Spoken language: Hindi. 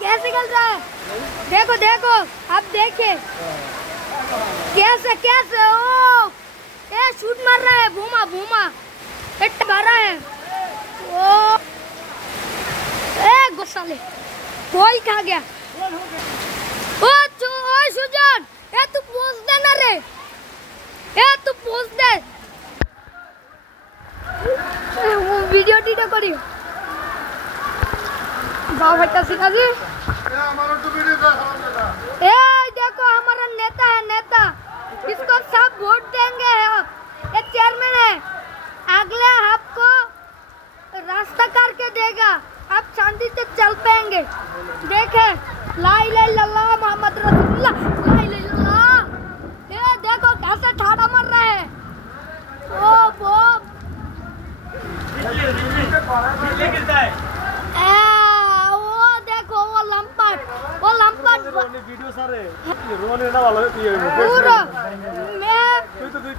कैसे खेल रहा है, देखो देखो, अब देखिए कैसे कैसे ओ ये शूट मार रहा है, भूमा भूमा हिट मारा है ओ ए गोसाले कोई खा गया ओ सुजन ये तू पोस दे ना रे, ये तू पोस दे वो वीडियो टीडो करी बाप बेटा सिखा दी ए देखो हमारा नेता है, नेता इसको सब वोट देंगे आप, ये चेयरमैन है, अगले आपको रास्ता करके देगा, आप शांति से चल पाएंगे। देखे ला इलाहा इल्लल्लाह मोहम्मद रसूलुल्लाह, ला इलाहा इल्लल्लाह, ये देखो कैसे ठाड़ा मर रहा है ओ वो वो देखो वो लंपट वीडियो सारे रोने ना वाला पूरा मैं